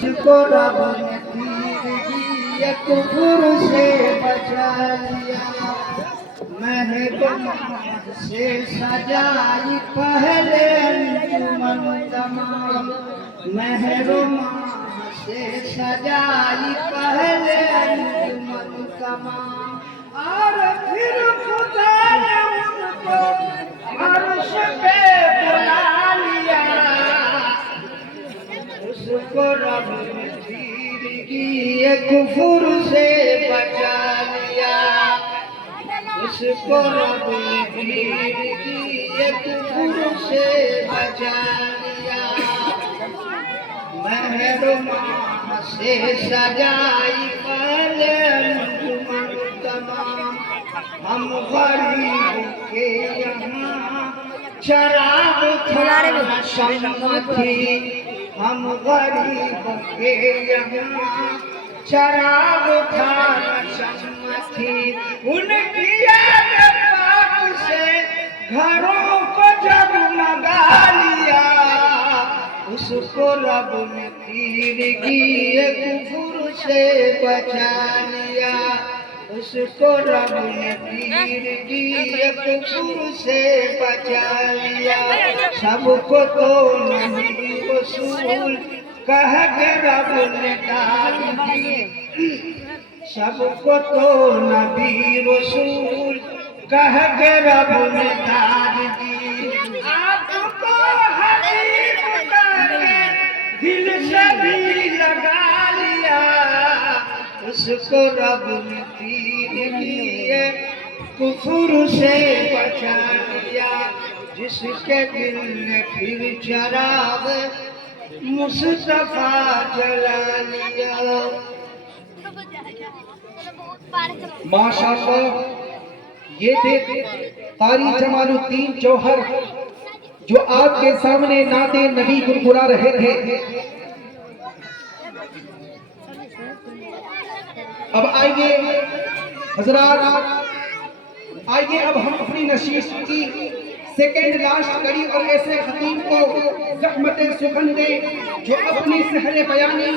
مجھ کو رب نے تیرگی کفر سے بچا لیا، مہر سے سجائی پہلے انجمن تمام، مہر سے سجائی پہلے انجمن تمام، اور پھر خدا نے ان کو عرش پہ بلا لیا، اس کو رب نے تیرگی کفر سے بچا لیا، اس کو رب نے تیرگی کفر سے بچا لیا، مہر سے سجائی پہلے انجمن تمام، ہم غریب کے یہاں شراب تھا نہ شمع تھی، ہم غریب کے یہاں شراب تھا نہ شمع تھی، ان کی یاد پاک سے گھروں کو جگمگا لیا، اس کو رب نے تیرگی کفر سے بچا لیا، اس کو رب نے تیرگی کفر سے بچا لیا، سب کو تو نبی رسول کہہ کے رب نے ڈال دی، سب کو تو نبی رسول کہہ کے رب نے ڈال دی، آپ کو حبیب کہہ کے دل سے بھی لگا لیا، اس کو رب نے تیرگی کفر سے بچا لیا، جس کے دل نے پھر چراغ مصطفیٰ جلا لیا۔ ماشاءاللہ، یہ تھے قاری جمال الدین جوہر جو آپ کے سامنے نعت نبی گنگنا رہے تھے۔ اب آئیے حضرات، آئیے اب ہم اپنی نشست کی سیکنڈ لاسٹ کڑی اور ایسے خطیب کو زحمت سخن دیں جو اپنی سحر بیانی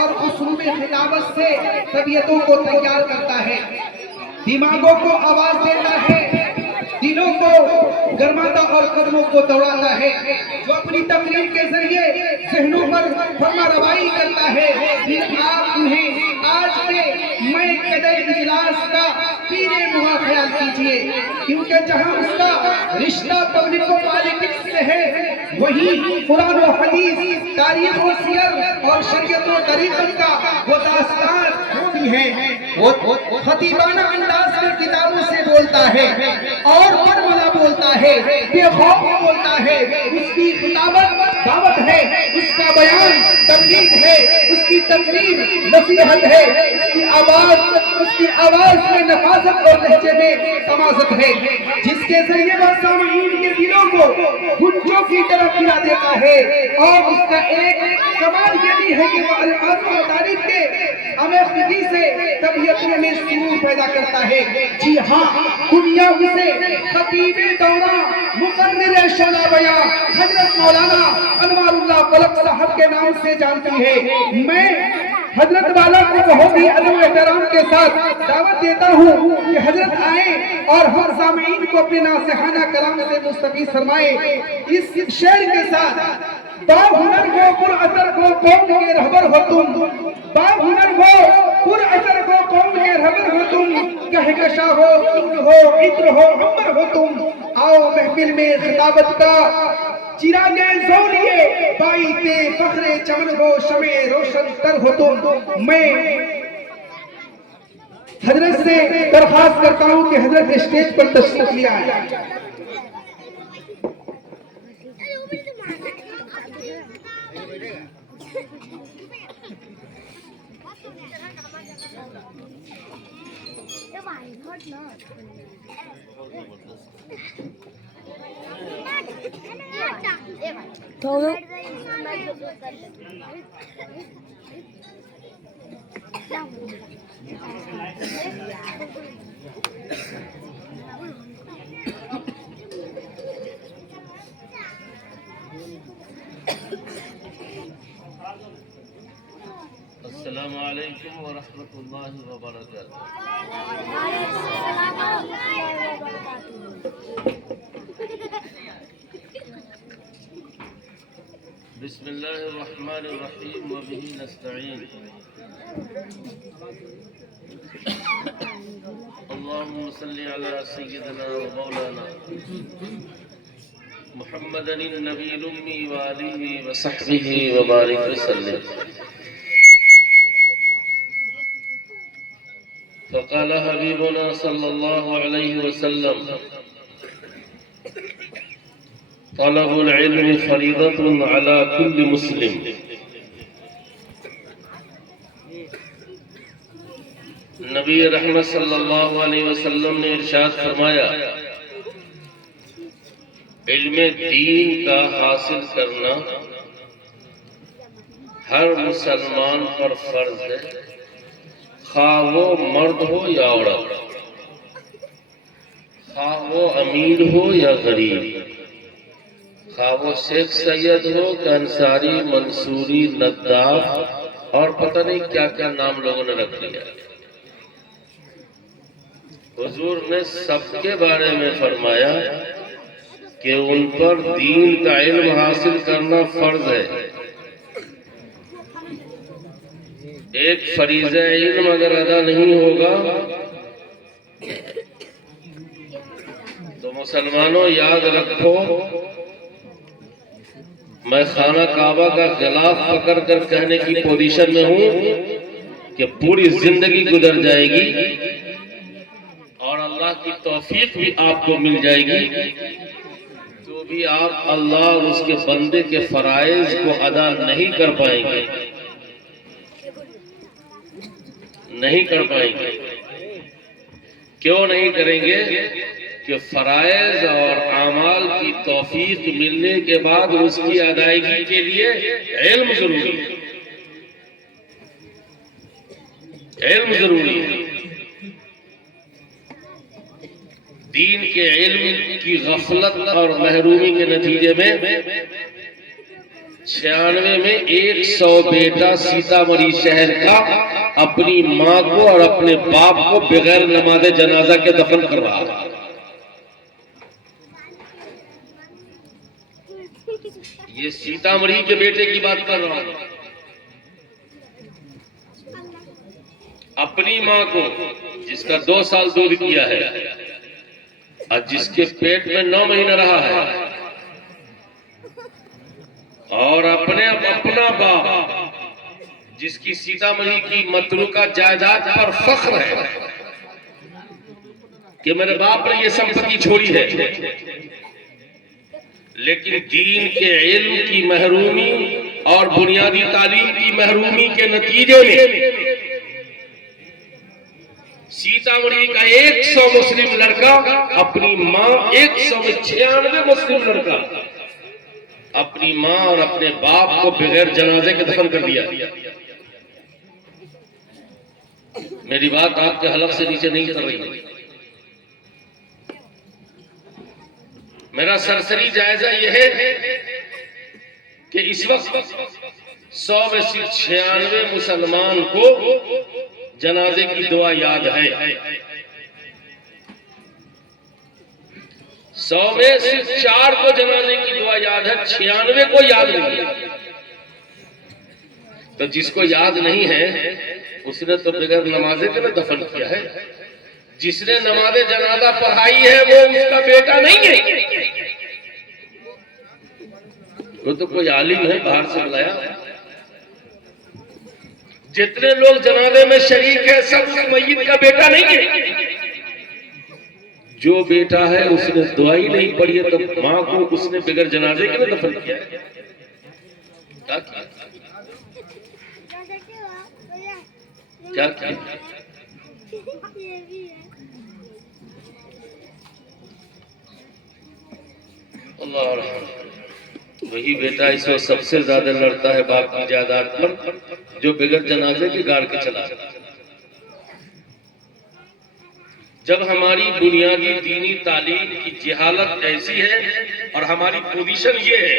اور اسلوب خطابت سے طبیعتوں کو تیار کرتا ہے، دماغوں کو آواز دیتا ہے، دلوں کو گرماتا اور قدموں کو دوڑاتا ہے، جو اپنی تقریر کے ذریعے ذہنوں پر فرما روائی کرتا ہے، پھر آپ انہیں آج کے میں قدر اجلاس کا پیر مغا خیال کیجئے، کیونکہ جہاں اس کا رشتہ پبلک و پالیٹکس سے ہے، وہی قرآن و حدیث، تاریخ و سیر اور شریعت و طریقت کا وہ داستان ہوتی ہے، وہ خطیبانہ انداز میں کتابوں سے بولتا ہے اور برملا بولتا ہے، بے خوف بولتا ہے، اس کی خطابت دعوت ہے، اس کا بیان تبلیغ ہے، اس کی تقریر نصیحت ہے، اس کی آواز میں نفاذت اور لہجے میں تمازت ہے، جس کے ذریعے وہ سامعین کے دلوں کو گنجوں کی طرف پھرا دیتا ہے، اور اس کا ایک کمال یہ بھی ہے کہ وہ الفاظ و تعریف کے آمیختگی سے طبیعتوں میں سرور پیدا کرتا ہے۔ جی ہاں، دنیا اسے خطیب دورہ مقرر شعلہ بیاں حضرت مولانا انوار اللہ فلک صاحب کے نام سے جانتی ہے۔ میں حضرت والا کو بہت ہی ادب و احترام کے ساتھ دعوت دیتا ہوں کہ حضرت آئیں اور ہم سامعین کو اپنے ناصحانہ کلام سے مستفیض فرمائیں۔ اس شعر کے ساتھ با ہنر ہو پر اثر ہو قوم کے رہبر ہو تم، با ہنر ہو پر اثر ہو قوم کے رہبر ہو تم، کہکشاں ہو عطر ہو عطر ہو عنبر ہو تم، آؤ محفل میں خطابت کا چراغ زوریے بائیتے فخر چمن ہو شمع روشن تر ہو تم۔ میں حضرت سے درخواست کرتا ہوں کہ حضرت اسٹیج پر تشریف لے آئیں۔ السلام علیکم ورحمۃ اللہ وبرکاتہ۔ بسم اللہ الرحمن الرحیم وبہ نستعین۔ اللہم صلی علی سیدنا و مولانا محمد النبی الامی وآلہ وصحبہ وبارک وسلم۔ فقال حبیبنا صلی اللہ علیہ وسلم: طلب العلم فریضۃ علی کل مسلم۔ نبی رحمت صلی اللہ علیہ وسلم نے ارشاد فرمایا، علم دین کا حاصل کرنا ہر مسلمان پر فرض ہے، خواہ وہ مرد ہو یا عورت، خواہ وہ امیر ہو یا غریب، خواہ وہ شیخ سید ہو کہ انصاری، منصوری، نداف اور پتہ نہیں کیا کیا نام لوگوں نے رکھ لیا۔ حضور نے سب کے بارے میں فرمایا کہ ان پر دین کا علم حاصل کرنا فرض ہے۔ ایک فریضہ علم اگر ادا نہیں ہوگا تو مسلمانوں یاد رکھو، میں خانہ کعبہ کا غلاف پکڑ کر کہنے کی پوزیشن میں ہوں کہ پوری زندگی گزر جائے گی اور اللہ کی توفیق بھی آپ کو مل جائے گی تو بھی آپ اللہ اور اس کے بندے کے فرائض کو ادا نہیں کر پائیں گے، نہیں کر پائیں گے۔ کیوں نہیں کریں گے؟ کہ فرائض اور اعمال کی توفیق ملنے کے بعد اس کی ادائیگی کے لیے علم ضروری ہے، علم ضروری ہے۔ دین کے علم کی غفلت اور محرومی کے نتیجے میں 96 میں 100 بیٹا سیتامڑھی شہر کا اپنی ماں کو اور اپنے باپ کو بغیر نماز جنازہ کے دفن کر رہا ہے۔ یہ سیتامڑھی کے بیٹے کی بات کر رہا ہوں۔ اپنی ماں کو جس کا 2 سال دودھ کیا ہے اور جس کے پیٹ میں 9 مہینہ رہا ہے، اور اپنا باپ جس کی سیتامڑھی کی متروکہ جائیداد پر فخر ہے کہ میرے باپ نے یہ سمپتی چھوڑی ہے، لیکن دین کے علم کی محرومی اور بنیادی تعلیم کی محرومی کے نتیجے میں سیتامڑھی کا 100 مسلم لڑکا اپنی ماں 196 مسلم لڑکا اپنی ماں اور اپنے باپ کو بغیر جنازے کے دفن کر دیا۔ میری بات آپ کے حلق سے نیچے نہیں کر رہی۔ میرا سرسری جائزہ یہ ہے کہ اس وقت 100 میں سے 96 مسلمان کو جنازے کی دعا یاد ہے، 100 میں صرف 4 کو جنازے کی دعا یاد ہے، 96 کو یاد نہیں ہے۔ تو جس کو یاد نہیں ہے اس نے تو بغیر نمازے کے نہ دفن کیا ہے، جس نے نماز جنازہ پڑھائی ہے وہ اس کا بیٹا نہیں ہے، وہ تو کوئی عالم ہے باہر سے بلایا۔ جتنے لوگ جنازے میں شریک ہیں سب میت کا بیٹا نہیں ہے۔ جو بیٹا ہے اس نے دعا ہی نہیں پڑھی ہے تو ماں کو اس نے بغیر جنازے کے نہ دفن کیا ہے۔ کیا کیا؟ اللہ رحم۔ وہی بیٹا اس وقت سب سے زیادہ لڑتا ہے باپ کی جائیداد پر، جو بغیر جنازے کے گاڑ کے چلا۔ جب ہماری بنیادی دینی تعلیم کی جہالت ایسی ہے اور ہماری پوزیشن یہ ہے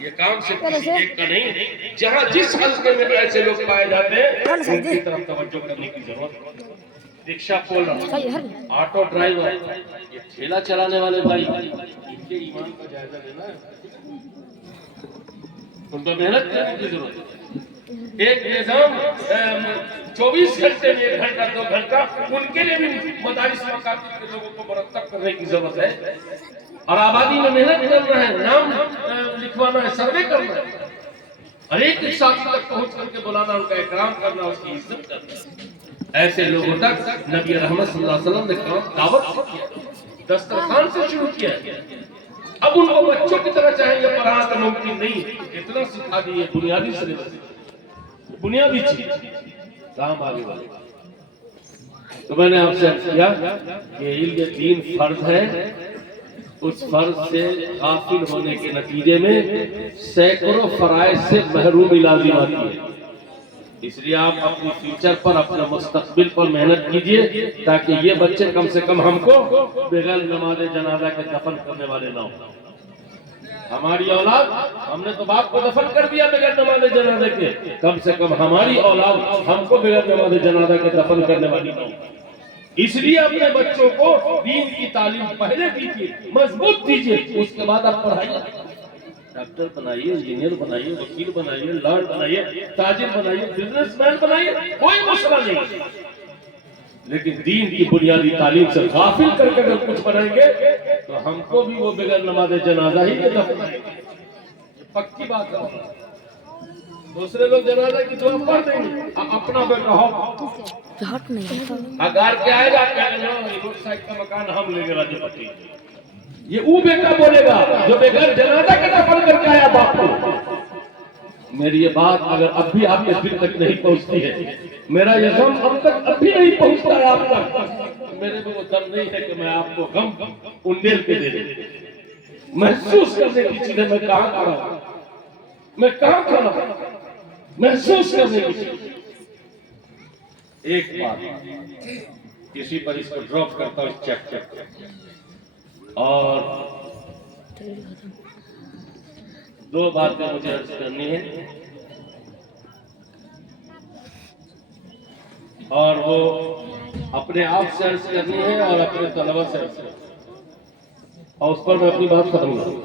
یہ کام صرف کسی ایک کا نہیں، جہاں جس حلقے میں ایسے لوگ پائے جاتے ہیں ان کی طرف توجہ کرنے کی ضرورت ہے۔ رکشہ کھولنا، آٹو ڈرائیور، یہ ٹھیلا چلانے والے بھائی، ان کے ایمان کا جائزہ لینا ہے، ان کا محنت کرنے کی ضرورت ہے۔ ایک نظام 24 گھنٹے میں 1 گھنٹہ 2 گھنٹہ ان کے لیے بھی مدارس مکاتب کے لوگوں کو مرتب کرنے کی ضرورت ہے، اور آبادی میں محنت کرنا ہے، نام لکھوانا ہے، سروے کرنا ہے، اور ایک ساتھی تک پہنچ کر کے بلانا، ان کا اکرام کرنا، اس کی عزت کرنا۔ ایسے لوگوں تک نبی رحمت صلی اللہ علیہ وسلم نے کام دعوت کیا، دسترخوان سے شروع کیا۔ اب ان کو بچوں کی طرح چاہیں گے پڑھانا تو ممکن نہیں، اتنا سکھا دیے بنیادی سلیبس، بنیادی چیز کام آگے والے۔ تو میں نے آپ سے عرض کیا کہ علم دین فرض ہے، اس فرض سے غافل ہونے کے نتیجے میں سینکڑوں فرائض سے محرومی لازم آتی ہے۔ اس لیے آپ اپنے فیوچر پر، اپنے مستقبل پر محنت کیجئے تاکہ یہ بچے کم سے کم ہم کو بغیر نماز جنازہ کے دفن کرنے والے نہ ہوں۔ ہماری اولاد، ہم نے تو باپ کو دفن کر دیا بغیر نماز جنازہ کے، کم سے کم ہماری اولاد ہم کو بغیر نماز جنازہ کے دفن کرنے والی نہ ہوں۔ اس لیے اپنے بچوں کو دین کی تعلیم پہلے دیجیے، مضبوط دیجیے، اس کے بعد آپ پڑھائیے، ڈاکٹر بنائیے، انجینئر بنائیے، وکیل بنائیے، لائر بنائیے، تاجر بنائیے، بزنس مین بنائیے، کوئی مسئلہ نہیں، لیکن دین کی بنیادی تعلیم سے غافل کر کے اگر کچھ بنائیں گے تو ہم کو بھی وہ بغیر نماز جنازہ ہی کے دفن کریں گے، یہ پکی بات ہے۔ دوسرے لوگ جنازہ کی دعا پڑھ دیں گے، اپنا بیٹا ہو اگار کے آئے گا، روڈ سائڈ کا مکان ہم لے گے راجو پتی، یہ وہ بیٹا بولے گا جو بغیر جنازہ کے دفن کر کے آیا باپ کو۔ میری یہ بات اگر اب بھی آپ کے دل تک نہیں پہنچتی ہے، میرا یہ غم اب تک اب بھی نہیں پہنچتا ہے آپ تک، میرے کو وہ دم نہیں ہے کہ میں آپ کو غم انڈیل کے دے دوں۔ محسوس کرنے کی چیزیں میں کہاں کھڑا ہوں، میں کہاں کھڑا ہوں، محسوس کرنے کی چیز۔ ایک بات کسی پر اس کو ڈراپ کرتا ہوں، چیک اور 2 باتیں مجھے عرض کرنی ہے، اور وہ اپنے آپ سے عرض کرنی ہے اور اپنے طلبہ سے عرض کرنی ہے، اور اس پر میں اپنی بات ختم کروں۔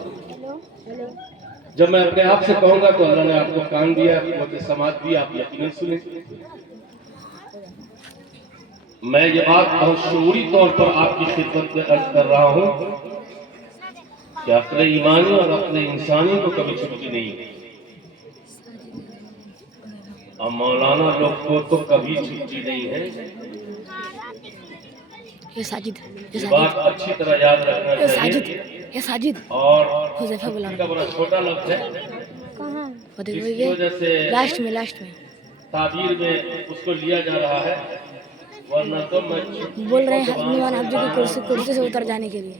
جب میں اپنے آپ سے کہوں گا تو اللہ نے آپ کو کان دیا، قوت سماعت دی، آپ یقیناً سنیں۔ میں یہ بات بہت شعوری طور پر آپ کی خدمت میں عرض کر رہا ہوں کہ عقل ایمانی اور عقل انسانی کو کبھی چھٹی نہیں ہے، اور مولانا لوگ کو تو کبھی چھٹی نہیں ہے۔ یہ بات اچھی طرح یاد رکھنا چاہیے، اور چھٹی کا بڑا چھوٹا لفظ ہے، جس کی وجہ سے لاسٹ میں تعبیر میں اس کو لیا جا رہا ہے، ورنہ تو میں بول رہے ہیں نعمان حفظ کی کرسی سے اتر جانے کے لیے۔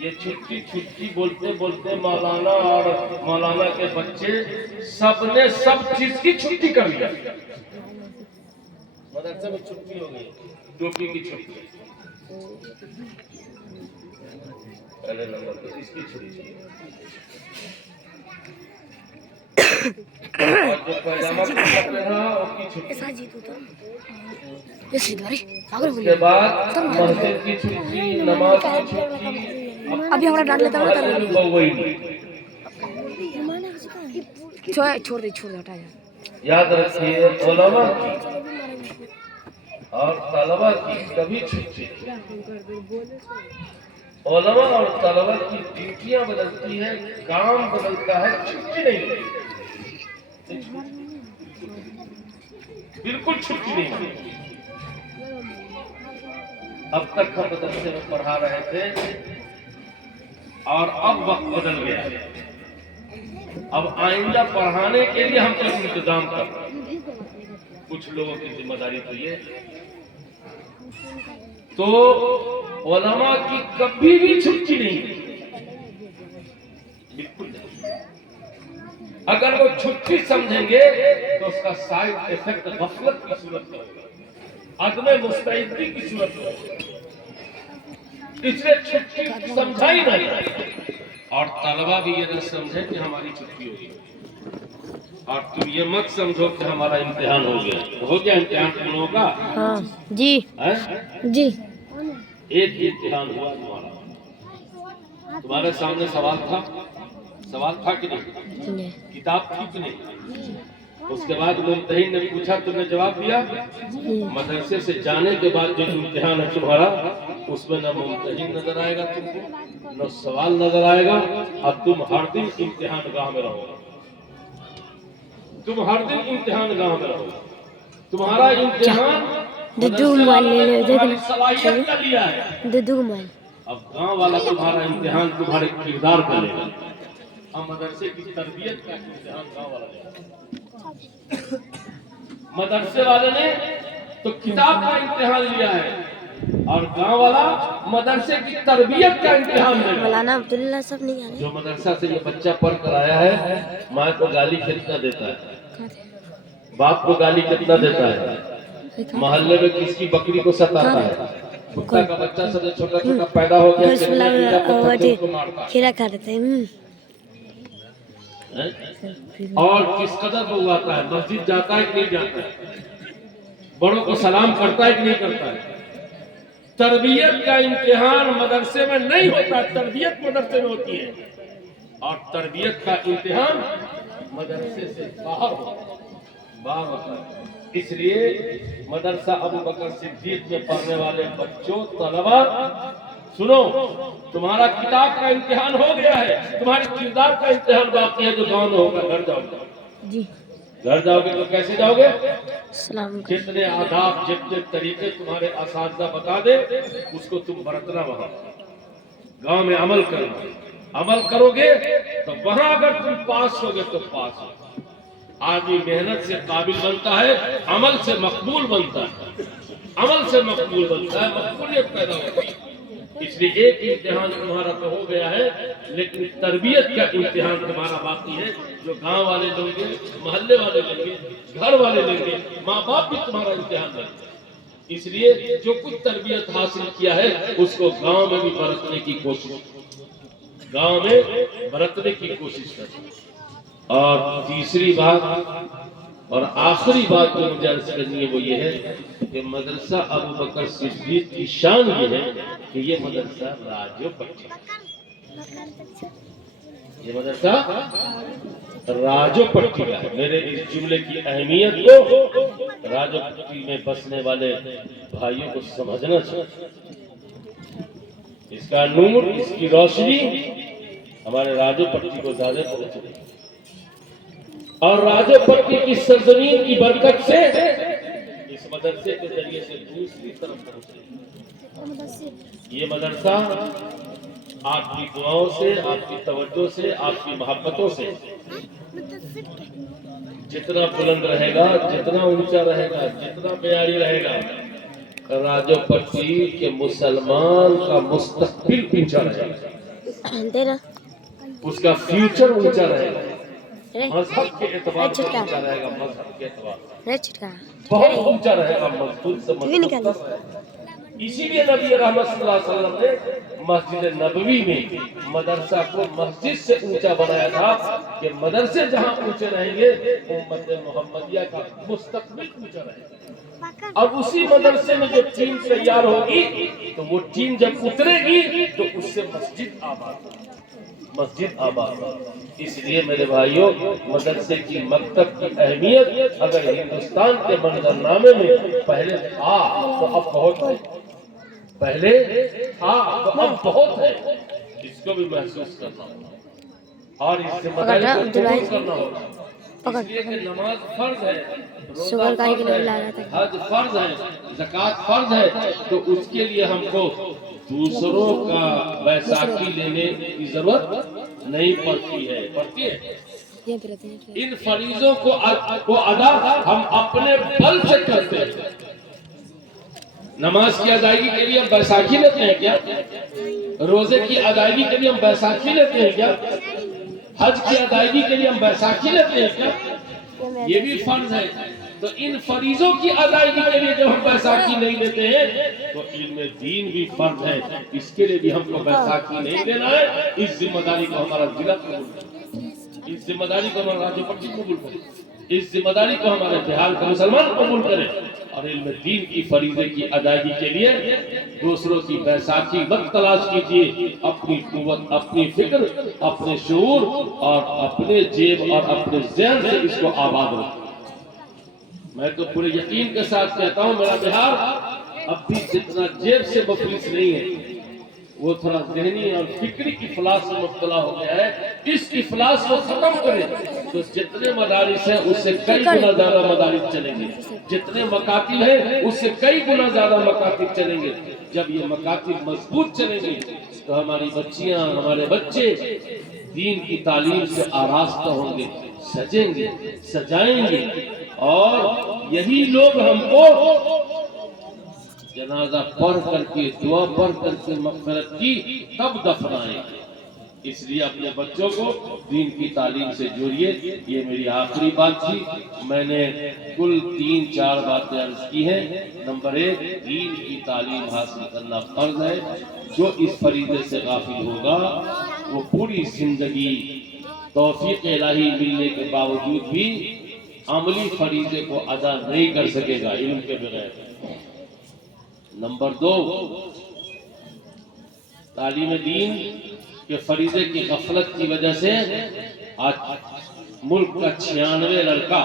یہ چھٹی چھٹی بولتے بولتے مولانا اور مولانا کے بچے سب نے سب چیز کی چھٹی کر لیا۔ مدرسے میں چھٹی ہو گئی، ٹوپی کی چھٹی، پہلے نمبر پہ اس کی چھٹی، اور جو پیجامہ پہنا اس کی چھٹی، اس کے بعد مسجد کی چھٹی، نماز کی چھٹی، ابھی ہمارا ڈال لیتا ہوں، وہی نہیں۔ چھوڑ دے ہٹا جا۔ یاد رکھیے، علماء کی اور طلبہ کی کبھی چھٹی، علماء اور طلبہ کی ڈیوٹیاں بدلتی ہیں، کام بدلتا ہے، چھٹی نہیں، بالکل چھٹی نہیں۔ اب تک ہم مدرسے میں پڑھا رہے تھے اور اب وقت بدل گیا، اب آئندہ پڑھانے کے لیے ہم کچھ انتظام کر رہے ہیں، کچھ لوگوں کی ذمہ داری تو یہ، تو علماء کی کبھی بھی چھٹی نہیں، بالکل نہیں۔ اگر وہ چھٹی سمجھیں گے تو اس کا سائیڈ ایفیکٹ غفلت کی صورت میں ہوگا، عدم مستعدی کی صورت میں ہوگا، اس لیے چھٹی سمجھائی نہیں۔ اور طلبا بھی یہ نہ سمجھے کہ ہماری چھٹی ہو گئی، اور تم یہ مت سمجھو کہ ہمارا امتحان ہو گیا۔ ہو گیا امتحان تم لوگوں کا؟ ہاں جی ہیں؟ جی ایک امتحان ہوا تمہارا، تمہارے سامنے سوال تھا کہ نہیں؟ نہیں کتاب تھی کہ نہیں؟ اس کے بعد ممتحن نے پوچھا، تم نے جواب دیا؟ مدرسے سے جانے کے بعد جو امتحان ہے تمہارا، اس میں نہ ممتحن نظر آئے گا تم کو، نہ سوال نظر آئے گا، اور تم ہر دن امتحان گاہ میں رہو گا، تم ہر دن امتحان گاہ میں رہو گا۔ تمہارا امتحان دودو موبائل لے لو، دیکھ تمہاری صلاحیت کا لیا ہے، دودو موبائل اب گاؤں والا تمہارا امتحان تمہارے کردار کا لے گا، اب مدرسے کی تربیت کا امتحان گاؤں والا لے گا۔ مدرسے والے نے تو کتاب کا امتحان لیا ہے، اور گاؤں والا مدرسے کی تربیت کا امتحان لے گا۔ مولانا عبداللہ صاحب نہیں آ رہے؟ جو مدرسہ سے یہ بچہ پڑھ کر آیا ہے، ماں کو گالی کتنا دیتا ہے، باپ کو گالی کتنا دیتا ہے، محلے میں کس کی بکری کو ستاتا ہے، کتا کا بچہ سب سے چھوٹا چھوٹا پیدا ہو گیا کھیرا کھا دیتے ہیں۔ اور کس قدر بگواتا ہے، مسجد جاتا ہے کہ نہیں جاتا ہے، بڑوں کو سلام کرتا ہے کہ نہیں کرتا ہے۔ تربیت کا امتحان مدرسے میں نہیں ہوتا، تربیت مدرسے میں ہوتی ہے، اور تربیت کا امتحان مدرسے سے باہر ہوتا ہے۔ اس لیے مدرسہ ابو بکر صدیق میں پڑھنے والے بچوں، طلبا، سنو، تمہارا کتاب کا امتحان ہو گیا ہے، تمہارے کردار کا امتحان باقی ہے جو گاؤں میں ہوگا۔ گھر جاؤ گے، جی گھر جاؤ گے تو کیسے جاؤ گے؟ السلام علیکم۔ جتنے آداب، جتنے طریقے تمہارے اساتذہ بتا دے، اس کو تم برتنا وہاں، گاؤں میں عمل کرنا، عمل کرو گے تو وہاں اگر تم پاس ہوگے تو پاس ہو۔ آدمی محنت سے قابل بنتا ہے، عمل سے مقبول بنتا ہے، عمل سے مقبول بنتا ہے، مقبولیت پیدا ہوتی ہے۔ اس لیے ایک امتحان تمہارا تو ہو گیا ہے، لیکن تربیت کا امتحان تمہارا باقی ہے، جو گاؤں والے لیں گے، محلے والے لیں گے، گھر والے لیں گے، ماں باپ بھی تمہارا امتحان لیں گے۔ اس لیے جو کچھ تربیت حاصل کیا ہے اس کو گاؤں میں بھی برتنے کی کوشش، گاؤں میں برتنے کی کوشش کریں۔ اور تیسری بات اور آخری بات جو مجھے عرض کرنی ہے وہ یہ ہے کہ مدرسہ ابو بکر صدیق کی شان یہ ہے کہ یہ مدرسہ راجو پٹی، یہ مدرسہ راجو پٹی کا ہے۔ میرے اس جملے کی اہمیت کو راجو پٹی میں بسنے والے بھائیوں کو سمجھنا چاہیے۔ اس کا نور، اس کی روشنی ہمارے راجو پٹی کو زیادہ پہنچ رہی ہے، اور راجو پٹی کی سرزمین کی برکت سے اس مدرسے کے ذریعے سے دوسری طرف پہنچ رہی ہے۔ یہ مدرسہ آپ کی دعاؤں سے، آپ کی توجہ سے، آپ کی محبتوں سے جتنا بلند رہے گا، جتنا اونچا رہے گا، جتنا معیاری رہے گا، راجو پٹی کے مسلمان کا مستقبل اونچا رہے گا، اس کا فیوچر اونچا رہے گا، مذہب کے اعتبار سے اونچا رہے گا، مذہب کے اعتبار سے بہت اونچا رہے گا، مضبوط سے مضبوط۔ اسی لیے نبی رحمت صلی اللہ علیہ وسلم نے مسجد نبوی میں مدرسہ کو مسجد سے اونچا بنایا تھا کہ مدرسے جہاں اونچے رہیں گے امت محمدیہ کا مستقبل اونچا رہے گا۔ اور اسی مدرسے میں جو ٹیم تیار ہوگی تو وہ ٹیم جب اترے گی تو اس سے مسجد آباد ہوگی، مسجد آباد۔ اس لیے میرے بھائیوں، مدرسے کی مکتب کی اہمیت اگر ہندوستان کے منظرنامے میں پہلے تھا تو اب بہت ہے، پہلے تھا تو اب بہت ہے، اس کو بھی محسوس کرنا ہوگا اور اس سے مدد قبول کرنا ہوگا۔ اس لیے کہ نماز فرض ہے، روزہ فرض ہے، حج فرض ہے، زکوٰۃ فرض ہے، تو اس کے لیے ہم کو دوسروں کا بیساکھی لینے کی ضرورت نہیں پڑتی ہے، پڑتی ہے۔ ان فریضوں کو ادا ہم اپنے بل سے کرتے ہیں۔ نماز کی ادائیگی کے لیے ہم بیساکھی لیتے ہیں کیا؟ روزے کی ادائیگی کے لیے ہم بیساکھی لیتے ہیں کیا؟ حج کی ادائیگی کے لیے ہم بیساکھی لیتے ہیں کیا؟ یہ بھی فرض ہے، تو ان فریضوں کی ادائیگی کے لیے جب ہم بیساکھی نہیں لیتے ہیں تو علم دین بھی فرض ہے، اس کے لیے بھی ہم کو بیساکھی نہیں لینا ہے۔ اس ذمہ داری کو ہمارا ضلع قبول کرے، اس ذمہ داری کو ہمارا راجو پٹی قبول کرے، اس ذمہ داری کو ہمارے بہار کا مسلمان قبول کرے، اور علم دین کی فریضے کی ادائیگی کے لیے دوسروں کی بیساکھی مت تلاش کیجیے، اپنی قوت، اپنی فکر، اپنے شعور اور اپنے جیب اور اپنے ذہن سے اس کو آباد رکھیں۔ میں تو پورے یقین کے ساتھ کہتا ہوں میرا بہار اب بھی جتنا جیب سے مفلس نہیں ہے، وہ تھوڑا ذہنی اور فکری افلاس سے مبتلا ہو گیا ہے۔ اس افلاس کو ختم کریں تو جتنے مدارس ہیں اس سے کئی گنا زیادہ مدارس چلیں گے، جتنے مکاتب ہیں اس سے کئی گنا زیادہ مکاتب چلیں گے۔ جب یہ مکاتب مضبوط چلیں گے تو ہماری بچیاں، ہمارے بچے دین کی تعلیم سے آراستہ ہوں گے، سجیں گے، سجائیں گے، اور یہی لوگ ہم کو جنازہ پڑھ کر کے، دعا پڑھ کر کے مغفرت کی تب دفنائیں گے۔ اس لیے اپنے بچوں کو دین کی تعلیم سے جوڑیے۔ یہ میری آخری بات تھی، میں نے کل 3-4 باتیں عرض کی ہیں۔ نمبر 1، دین کی تعلیم حاصل کرنا فرض ہے۔ جو اس فریضے سے غافل ہوگا وہ پوری زندگی توفیق الہی ملنے کے باوجود بھی عملی فریضے کو ادا نہیں کر سکے گا علم کے بغیر۔ نمبر 2، تعلیم دین کے فریضے کی غفلت کی وجہ سے آج ملک کا 96 لڑکا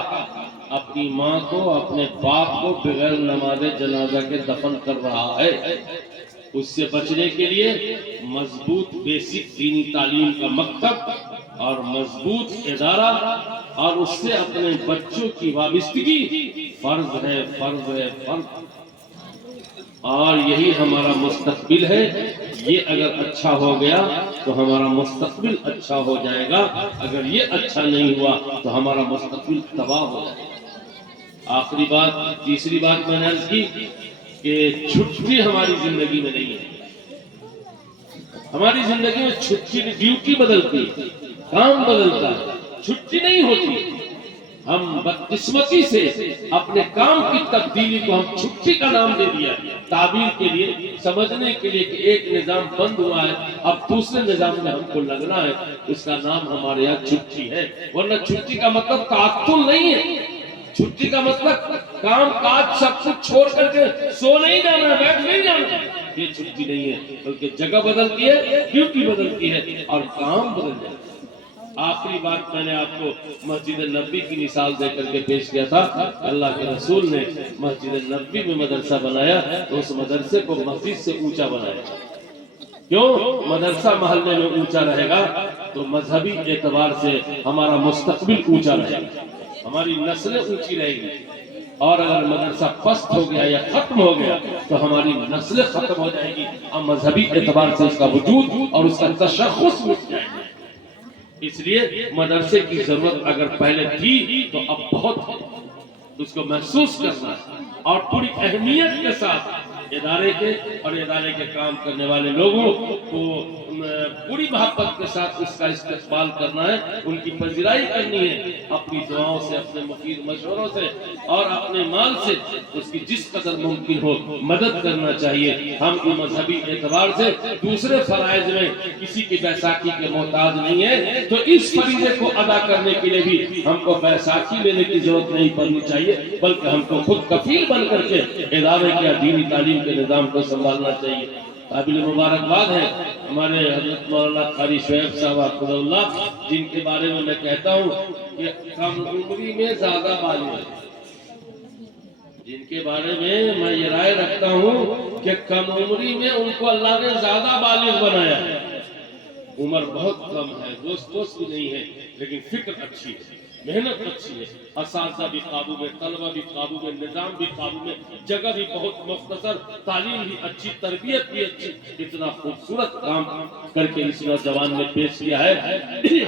اپنی ماں کو، اپنے باپ کو بغیر نماز جنازہ کے دفن کر رہا ہے۔ اس سے بچنے کے لیے مضبوط بیسک دینی تعلیم کا مکتب اور مضبوط ادارہ اور اس سے اپنے بچوں کی وابستگی فرض ہے، فرض ہے، فرض۔ اور یہی ہمارا مستقبل ہے۔ یہ اگر اچھا ہو گیا تو ہمارا مستقبل اچھا ہو جائے گا، اگر یہ اچھا نہیں ہوا تو ہمارا مستقبل تباہ ہو جائے گا۔ آخری بات، تیسری بات میں نے عرض کی کہ چھٹی ہماری زندگی میں نہیں ہے۔ ہماری زندگی میں چھٹی، ڈیوٹی بدلتی ہے، کام بدلتا ہے، چھٹی نہیں ہوتی۔ ہم بدقسمتی سے اپنے کام کی تبدیلی کو ہم چھٹی کا نام دے دیا، تعبیر کے لیے، سمجھنے کے لیے کہ ایک نظام بند ہوا ہے، اب دوسرے نظام میں ہم کو لگنا ہے، اس کا نام ہمارے یہاں چھٹی ہے۔ ورنہ چھٹی کا مطلب تعطل نہیں ہے، چھٹی کا مطلب کام کاج سب کچھ چھوڑ کر کے سو نہیں جانا، بیٹھ نہیں جانا، یہ چھٹی نہیں ہے، بلکہ جگہ بدلتی ہے، ڈیوٹی بدلتی ہے اور کام بدل جاتا ہے۔ آخری بات میں نے آپ کو مسجد نبوی کی مثال دے کر کے پیش کیا تھا۔ اللہ کے رسول نے مسجد نبوی میں مدرسہ بنایا تو اس مدرسے کو مسجد سے اونچا بنایا۔ کیوں؟ مدرسہ محلے میں اونچا رہے گا تو مذہبی اعتبار سے ہمارا مستقبل اونچا رہے گا، ہماری نسلیں اونچی رہے گی۔ اور اگر مدرسہ پست ہو گیا یا ختم ہو گیا تو ہماری نسلیں ختم ہو جائے گی، اور مذہبی اعتبار سے اس کا وجود اور اس کا تشخص مٹ جائے گا۔ اس لیے مدرسے کی ضرورت اگر پہلے تھی تو اب بہت ہے، اس کو محسوس کرنا ہے اور پوری اہمیت کے ساتھ ادارے کے اور ادارے کے کام کرنے والے لوگوں کو پوری محبت کے ساتھ اس کا استقبال کرنا ہے، ان کی پذیرائی کرنی ہے، اپنی دعاؤں سے، اپنے مفید مشوروں سے اور اپنے مال سے اس کی جس قدر ممکن ہو مدد کرنا چاہیے۔ ہم کی مذہبی اعتبار سے دوسرے فرائض میں کسی کی بیساکھی کے محتاج نہیں ہے، تو اس فریضے کو ادا کرنے کے لیے بھی ہم کو بیساکھی لینے کی ضرورت نہیں پڑنی چاہیے، بلکہ ہم کو خود کفیل بن کر کے ادارے کی دینی تعلیم کے نظام کو سنبھالنا چاہیے۔ قابل مبارکباد ہے ہمارے حضرت مولانا قاری شعیب صاحب حفظہ اللہ، جن کے بارے میں کہتا ہوں کہ کم عمری میں زیادہ بالغ ہیں، جن کے بارے میں یہ رائے رکھتا ہوں کہ کم عمری میں ان کو اللہ نے زیادہ بالغ بنایا ہے۔ عمر بہت کم ہے، دوست بھی نہیں ہے، لیکن فکر اچھی ہے، محنت اچھی ہے، اساتذہ بھی قابو میں، طلبہ بھی قابو میں، نظام بھی قابو میں، جگہ بھی بہت مختصر، تعلیم بھی اچھی، تربیت بھی اچھی، اتنا خوبصورت کام کر کے اس نوجوان نے پیش کیا ہے۔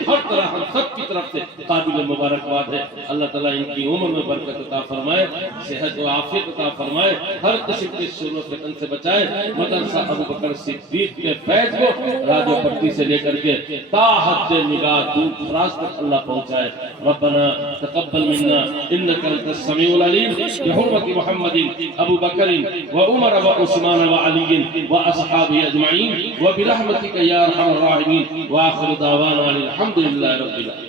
ہر طرح ہم سب کی طرف سے قابل مبارکباد ہے۔ اللہ تعالیٰ ان کی عمر میں برکت عطا فرمائے، صحت و عافیت عطا فرمائے، ہر قسم کے شر و فتن سے بچائے۔ مدرسہ ابوبکر صدیق کے فیض کو راجو پٹی سے لے کر کے تا حد نگاہ دور دراز تک اللہ پہنچائے۔ ربنا تقبل منا انك انت السميع العليم بحرمة محمد ابو بكر وعمر وعثمان وعلي واصحابه اجمعين وبرحمتك يا ارحم الراحمين واخر دعوانا الحمد لله رب العالمين.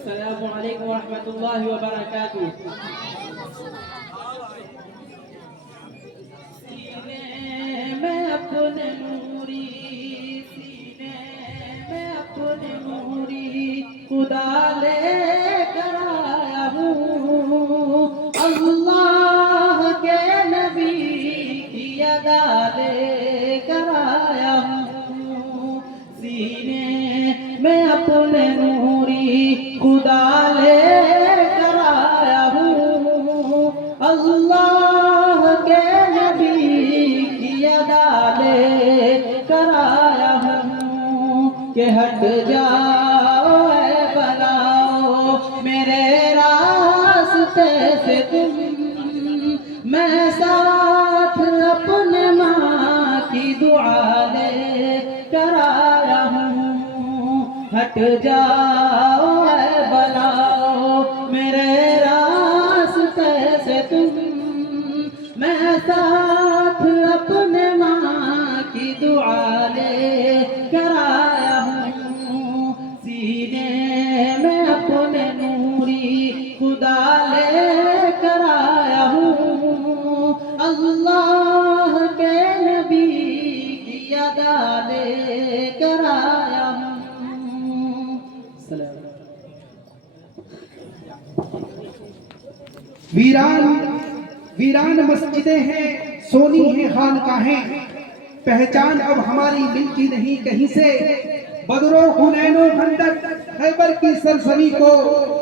السلام علیکم ورحمۃ اللہ وبرکاتہ. سینے میں اپنے نوری، سینے میں اپنے نوری خدا لے کر آیا ہوں، اللہ کے نبی کی ادا لے کر آیا ہوں. سینے میں اپنے نوری خدا لے کر آیا ہوں، اللہ کے نبی کی ادا لے کر آیا ہوں. کہ ہٹ جاؤ اے بلاؤ میرے راستے سے تم، میں ساتھ اپنے ماں کی دعا لے کر آیا ہوں. ہٹ جاؤ اے بلاؤ میرے راستے سے تم، میں ساتھ اپنے ماں کی دعا لے کر آیا ہوں. سینے میں اپنے نوری خدا لے کر آیا ہوں، اللہ کے نبی کی ادا لے کر آیا ہوں. ویران مسجدیں ہیں، سونی ہیں خانقاہیں، پہچان اب ہماری ملتی نہیں کہیں سے. بدر و حنین و خندق خیبر کی سرزمین کو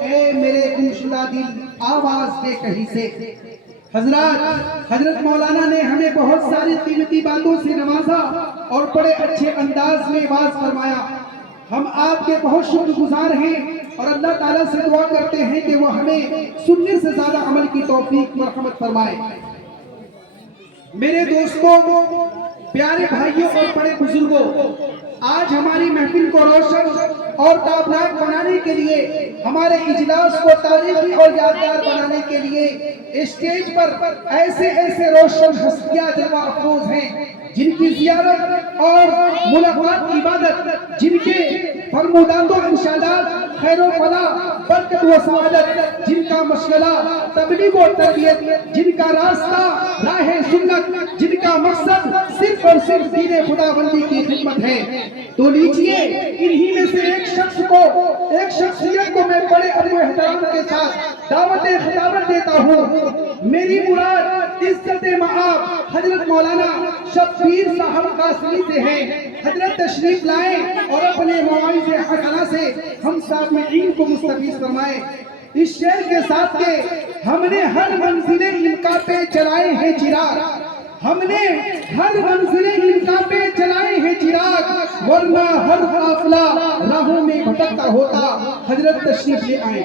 اے میرے گمشدہ دل آواز دے کہیں سے. حضرت مولانا نے ہمیں بہت ساری قیمتی باتوں سے نوازا اور بڑے اچھے انداز میں واز فرمایا. ہم آپ کے بہت شکر گزار ہیں اور اللہ تعالیٰ سے دعا کرتے ہیں کہ وہ ہمیں سننے سے زیادہ عمل کی توفیق مرحمت فرمائے. میرے دوستوں، پیارے بھائیوں اور بڑے بزرگوں، آج ہماری محفل کو روشن اور تابناک بنانے کے لیے، ہمارے اجلاس کو تاریخی اور یادگار بنانے کے لیے اسٹیج پر ایسے روشن ہستیاں جلوہ افروز ہیں، جن کی زیارت اور ملاقات عبادت، جن کے فرمودات و انشاءات خیر و فلاح، برکت و سعادت، جن کا مشغلہ تبلیغ و تربیت، جن کا راستہ راہ سنت، جن کا مقصد صرف اور صرف دین خدا بندی کی خدمت ہے. تو لیجئے انہی میں سے ایک شخصیت کو میں بڑے ادب و احترام کے ساتھ دعوت خطابت دیتا ہوں. میری مراد عزت مآب حضرت مولانا شبیر صاحب قاسمی سے ہیں. حضرت تشریف لائیں اور اپنے مواعظ حسنہ سے ہم سامعین کو مستفیض فرمائیں۔ اس شعر کے ساتھ کہ ہم نے ہر منزل انقا پہ جلائے ہیں چراغ، ہم نے ہر منزل انقا پہ جلائے ہیں چراغ، ورنہ ہر قافلہ راہوں میں بھٹکتا ہوتا۔ حضرت تشریف لے آئیں۔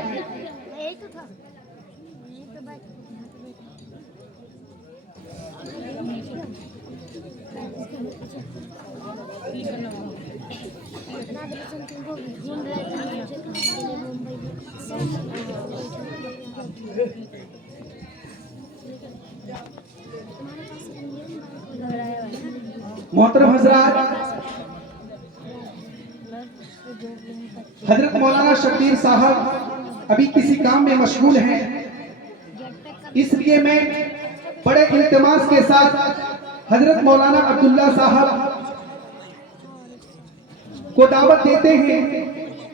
محترم حضرات، حضرت مولانا شبیر صاحب ابھی کسی کام میں مشغول ہیں، اس لیے میں بڑے التماس کے ساتھ حضرت مولانا عبداللہ صاحب کو دعوت دیتے ہیں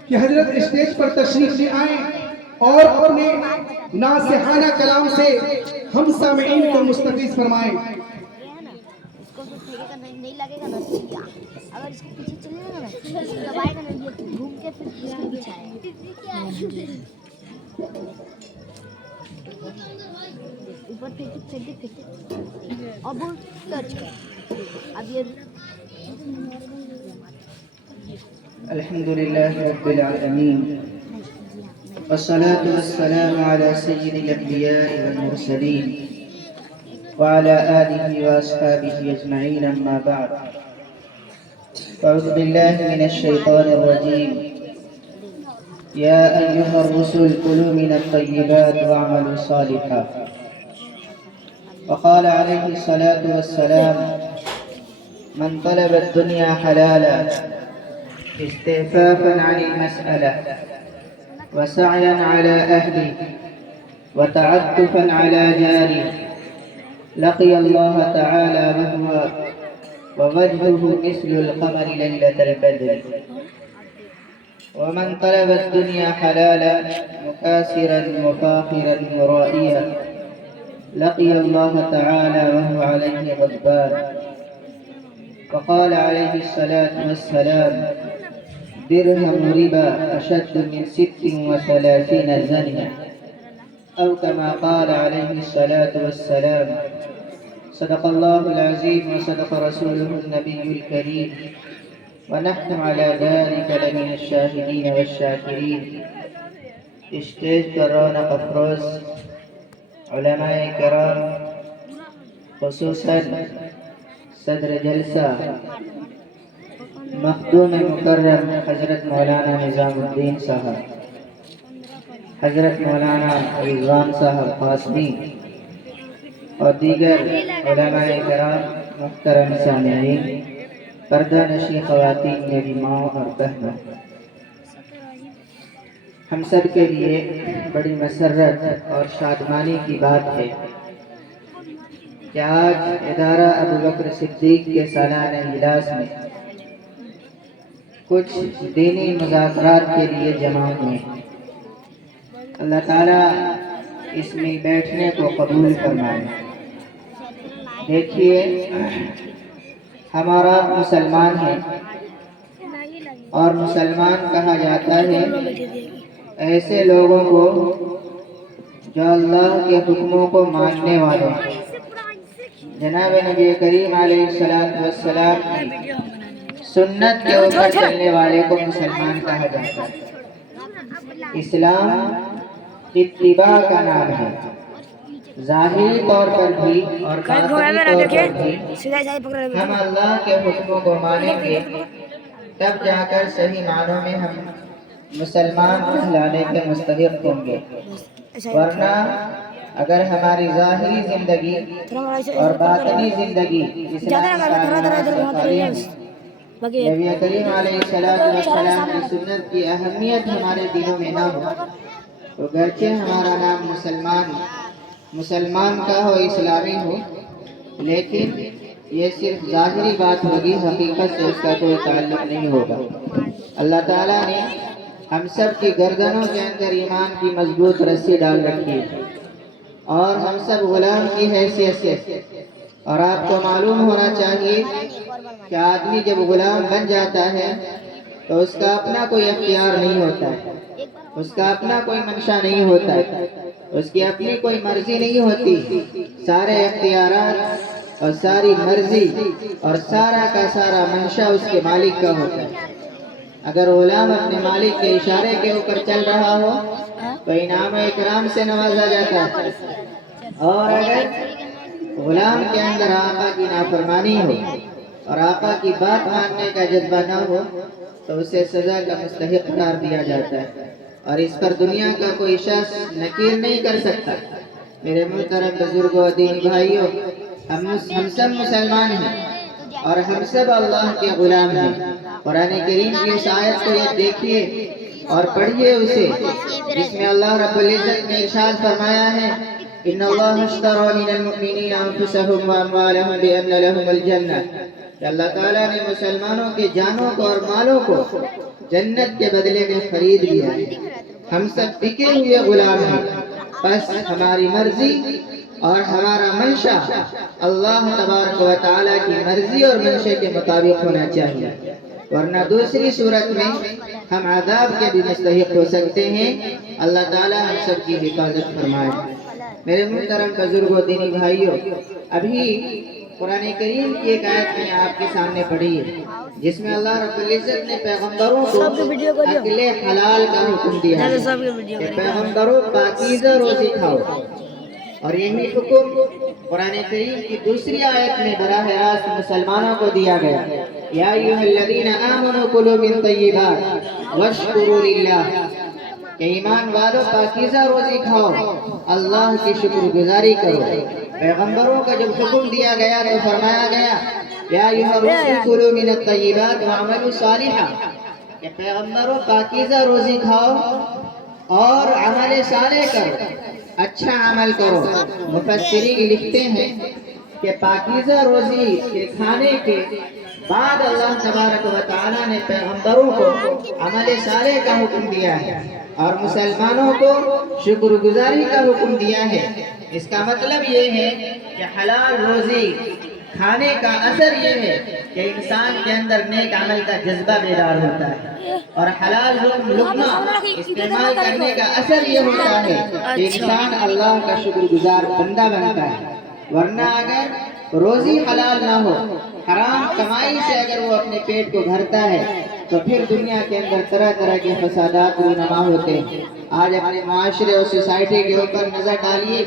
کہ حضرت اسٹیج پر تشریف لے آئیں اور اپنے ناصحانہ کلام سے ہم سامعین کو مستفیض فرمائیں۔ نہیں لگے گا نا اگر اس کے پیچھے چلے گا نا دبائے گا نا یہ گھوم کے پھر اس کے پیچھے آئے اوپر پھینکے اور بہت ٹچ کر اب یہ الحمدللہ رب العالمین والصلاة والسلام على سید الانبیاء والمرسلین وعلى آله وأصحابه أجمعين أما بعد أعوذ بالله من الشيطان الرجيم يا أيها الرسل كلوا من الطيبات واعملوا صالحا وقال عليه الصلاة والسلام من طلب الدنيا حلالا استعفافا عن المسألة وسعيا على أهله وتعطفا على جاره لقي الله تعالى ووجهه مثل القمر ليلة البدر ومن طلب الدنيا حلالا مكاسرا مفاخرا مرائيا لقي الله تعالى وهو عليه غضبان وقال عليه الصلاة والسلام درهم ربا أشد من 36 زنيا أو كما قال عليه الصلاة والسلام صدق الله العظيم وصدق رسوله النبي الكريم ونحن على ذلك لمن الشاهدين والشاكرين۔ اسٹیج پر رونق افروز علماء کرام، خصوصاً صدر جلسہ مخدوم مکرم حضرت مولانا نظام الدین صاحب، حضرت مولانا رضوان صاحب قاسمی اور دیگر علماء کرام، محترم سامعین، پردہ نشی خواتین میری ماں اور بہنوں، ہم سب کے لیے بڑی مسرت اور شادمانی کی بات ہے کہ آج ادارہ ابوبکر صدیق کے سالانہ اجلاس میں کچھ دینی مذاکرات کے لیے جمع ہوئے۔ اللہ تعالیٰ اس میں بیٹھنے کو قبول فرمائے۔ دیکھیے، ہمارا مسلمان ہے اور مسلمان کہا جاتا ہے ایسے لوگوں کو جو اللہ کے حکموں کو ماننے والے ہیں۔ جناب نبی کریم علیہ السلام سنت کے اوپر چلنے والے کو مسلمان کہا جاتا ہے۔ اسلام اتباع کا نام ہے۔ ظاہری طور پر بھی اور باطنی طور پر بھی ہم اللہ کے حکموں کو مانیں گے، تب جا کر صحیح معنوں میں ہم مسلمان کہلانے کے مستحق ہوں گے۔ ورنہ اگر ہماری ظاہری زندگی اور باطنی زندگی اسلامی تعلیمات سے خالی ہے، نبی کریم علیہ السلام کی سنت کی اہمیت ہمارے دلوں میں نہ ہو، تو گرچہ ہمارا نام مسلمان کا ہو، اسلامی ہو، لیکن یہ صرف ظاہری بات ہوگی، حقیقت سے اس کا کوئی تعلق نہیں ہوگا۔ اللہ تعالیٰ نے ہم سب کی گردنوں کے اندر ایمان کی مضبوط رسی ڈال رکھی ہے اور ہم سب غلام کی حیثیت سے، اور آپ کو معلوم ہونا چاہیے کہ آدمی جب غلام بن جاتا ہے تو اس کا اپنا کوئی اختیار نہیں ہوتا ہے، اس کا اپنا کوئی منشا نہیں ہوتا ہے، اس کی اپنی کوئی مرضی نہیں ہوتی. سارے اختیارات اور ساری مرضی اور سارا کا سارا منشا اس کے مالک کا ہوتا ہے. اگر غلام اپنے مالک کے اشارے کے اوپر چل رہا ہو تو انعام و اکرام سے نوازا جاتا ہے، اور اگر غلام کے اندر آقا کی نافرمانی ہو اور آقا کی بات ماننے کا جذبہ نہ ہو تو اسے سزا کا مستحق قرار دیا جاتا ہے، اور اس پر دنیا کا کوئی شخص نکیر نہیں کر سکتا. میرے محترم بزرگوں، دینی بھائیوں، ہم سب مسلمان ہیں اور ہم سب اللہ کے غلام ہیں. قرآن کریم کی اس آیت کو یہ دیکھیے اور پڑھیے اسے، جس میں اللہ رب العزت نے ارشاد فرمایا ہے ان اللہ اشترى من المؤمنین انفسهم واموالهم بان لهم الجنہ، کہ اللہ تعالیٰ نے مسلمانوں کے جانوں کو اور مالوں کو جنت کے بدلے میں خرید لیا ہے. ہم سب بکے ہوئے غلام ہیں، بس ہماری مرضی اور ہمارا منشا اللہ تبارک و تعالیٰ کی مرضی اور منشے کے مطابق ہونا چاہیے، ورنہ دوسری صورت میں ہم عذاب کے بھی مستحق ہو سکتے ہیں. اللہ تعالیٰ ہم سب کی حفاظت فرمائے. میرے محترم بزرگوں، دینی بھائیوں، ابھی قرآن کریم کی ایک آیت میں نے آپ کے سامنے پڑھی ہے جس میں اللہ رب العزت نے پیغمبروں کو اکل حلال کا حکم دیا ہے کہ پیغمبروں پاکیزہ روزی کھاؤ، اور یہی حکم قرآن کریم کی دوسری آیت میں براہ راست مسلمانوں کو دیا گیا. یا ایھا الذین آمنوا کلوا من طیبات واشکروا للہ، کہ ایمان والو پاکیزہ روزی کھاؤ، اللہ کی شکر گزاری کرو. پیغمبروں کا جب حکم دیا گیا تو فرمایا گیا یا ایھا الرسل کلوا من الطیبات واعملوا صالحا، کہ پیغمبروں پاکیزہ روزی کھاؤ اور عمل صالح کرو، اچھا عمل کرو. مفسرین لکھتے ہیں کہ پاکیزہ روزی کے کھانے کے بعد اللہ تبارک و تعالیٰ نے پیغمبروں کو عمل صالح کا حکم دیا ہے اور مسلمانوں کو شکر گزاری کا حکم دیا ہے. اس کا مطلب یہ ہے کہ حلال روزی کھانے کا اثر یہ ہے کہ انسان کے اندر نیک عمل کا جذبہ بیدار ہوتا ہے، اور حلال لقمہ استعمال کرنے کا اثر یہ ہوتا ہے کہ انسان اللہ کا شکر گزار بندہ بنتا ہے. ورنہ اگر روزی حلال نہ ہو، حرام کمائی سے اگر وہ اپنے پیٹ کو بھرتا ہے تو پھر دنیا کے اندر طرح طرح کے فسادات رونما ہوتے ہیں. آج اپنے معاشرے اور سوسائٹی کے اوپر نظر ڈالیے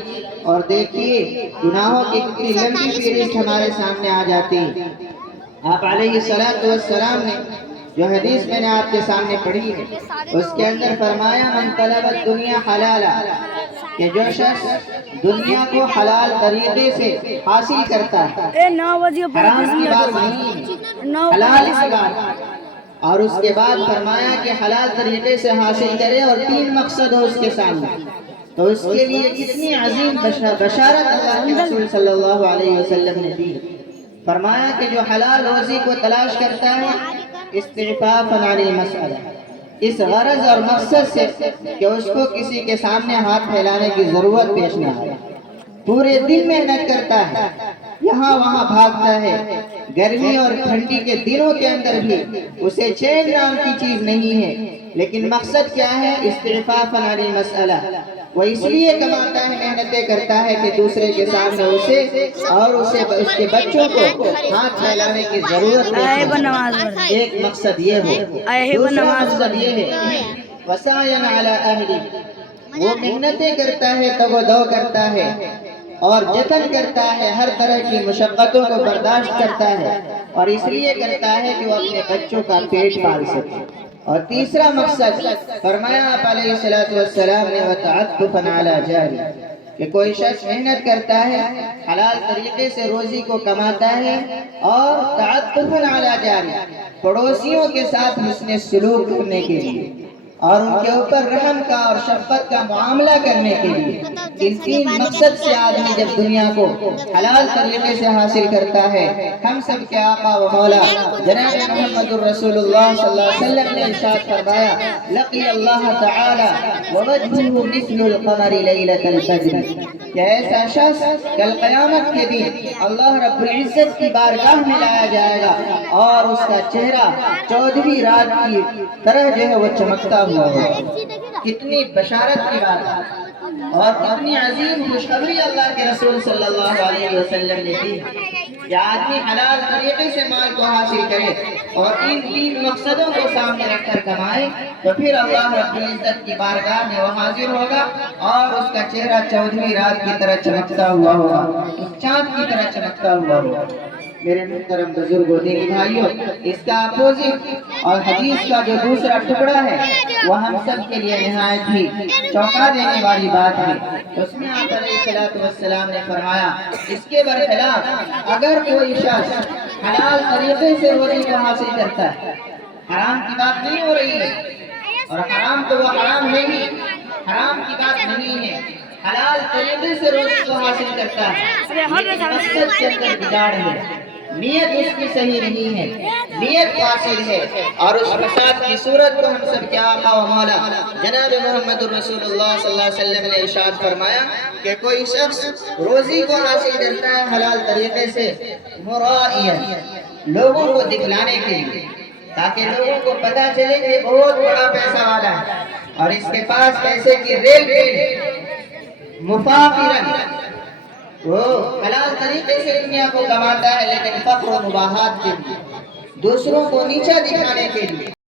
اور دیکھیے گناہوں کی کتنی لمبی فہرست ہمارے سامنے آ جاتی ہے. آپ علیہ الصلوۃ والسلام نے جو حدیث میں نے آپ کے سامنے پڑھی ہے اس کے اندر فرمایا من طلب الدنیا حلالا، کہ جو شخص دنیا کو حلال طریقے سے حاصل کرتا ہے، حرام کی بات نہیں، حلال کی بات. اور اس کے بعد فرمایا کہ حلال طریقے سے حاصل کرے اور 3 مقصد ہو اس کے سامنے، تو اس کے لیے کتنی عظیم بشارت اللہ کے رسول صلی اللہ علیہ وسلم نے دی. فرمایا کہ جو حلال روزی کو تلاش کرتا ہے استعفافا عن المسألہ، اس غرض اور مقصد سے کہ اس کو کسی کے سامنے ہاتھ پھیلانے کی ضرورت پیش نہ آئے، پورے دن محنت کرتا ہے، یہاں وہاں بھاگتا ہے، گرمی اور ٹھنڈی کے دنوں کے اندر بھی اسے چین نام کی چیز نہیں ہے، لیکن مقصد کیا ہے؟ استعفافا عن المسألہ. وہ اس لیے کماتا ہے، محنتیں کرتا ہے کہ دوسرے کے سامنے اسے اور اس کے بچوں کو ہاتھ پھیلانے کی ضرورت نہیں. ایک مقصد یہ ہو. دوسرا مقصد یہ ہے وسعیٰ علی اہلہ، وہ محنتیں کرتا ہے، تگ و دو کرتا ہے اور جتن کرتا ہے، ہر طرح کی مشقتوں کو برداشت کرتا ہے، اور اس لیے کرتا ہے کہ وہ اپنے بچوں کا پیٹ پال سکے. اور تیسرا مقصد فرمایا آپ علیہ السلام نے وتعطفا علی جاری، کہ کوئی شخص محنت کرتا ہے، حلال طریقے سے روزی کو کماتا ہے، اور تعطفا علی جاری، پڑوسیوں کے ساتھ حسن سلوک کرنے کے لیے، اور ان کے اوپر رحم کا اور شفقت کا معاملہ کرنے کے لیے. ان تین مقصد سے آدمی جب دنیا کو حلال طریقے سے حاصل کرتا ہے. ہم سب کے آقا و مولا جناب محمد الرسول اللہ صلی اللہ علیہ وسلم نے ارشاد فرمایا لقی اللہ تعالی ووجهه مثل القمر لیلۃ الفجر کہ ایسا شخص کل قیامت کے دن اللہ رب العزت کی بارگاہ میں لایا جائے گا اور اس کا چہرہ 14ویں رات کی طرح جو ہے وہ چمکتا ہوا ہوگا. کتنی بشارت کی بات ہے اور کتنی عظیم خوشخبری اللہ کے رسول صلی اللہ علیہ وسلم نے دی کہ آدمی حلال طریقے سے مال کو حاصل کرے اور ان تین مقصدوں کو سامنے رکھ کر کمائے تو پھر اللہ رب العزت کی بارگاہ میں وہ حاضر ہوگا اور اس کا چہرہ 14ویں رات کی طرح چمکتا ہوا ہوگا, اس چاند کی طرح چمکتا ہوا ہوگا. میرے محترم بزرگوں دینی بھائیوں, اس کا اپوزٹ اور حدیث کا جو دوسرا ٹکڑا ہے وہ ہم سب کے لیے نہایت ہی چونکا دینے والی بات ہے. اس میں آپ علیہ السلام نے فرمایا اس کے برخلاف اگر کوئی شخص حلال طریقے سے روزی کو حاصل کرتا ہے, حرام کی بات نہیں ہو رہی ہے اور حرام تو وہ حرام ہے ہی, حرام کی بات نہیں ہے, حلال طریقے سے روزی کو حاصل کرتا ہے لیکن مقصد کے اندر بگاڑ ہے, نیت اس کی صحیح نہیں ہے, نیت فاسد ہے اور اس فساد کی صورت کو ہم سب کے آقا و مولا جناب محمد الرسول اللہ صلی اللہ علیہ وسلم نے ارشاد فرمایا کہ کوئی شخص روزی کو حاصل کرتا ہے حلال طریقے سے مرائیاً, لوگوں کو دکھلانے کے لیے تاکہ لوگوں کو پتہ چلے کہ بہت بڑا پیسہ والا ہے اور اس کے پاس پیسے کی ریل ہے, مفاخراً وہ حلال طریقے سے دنیا کو کماتا ہے لیکن فخر و مباحات کے لیے, دوسروں کو نیچا دکھانے کے لیے.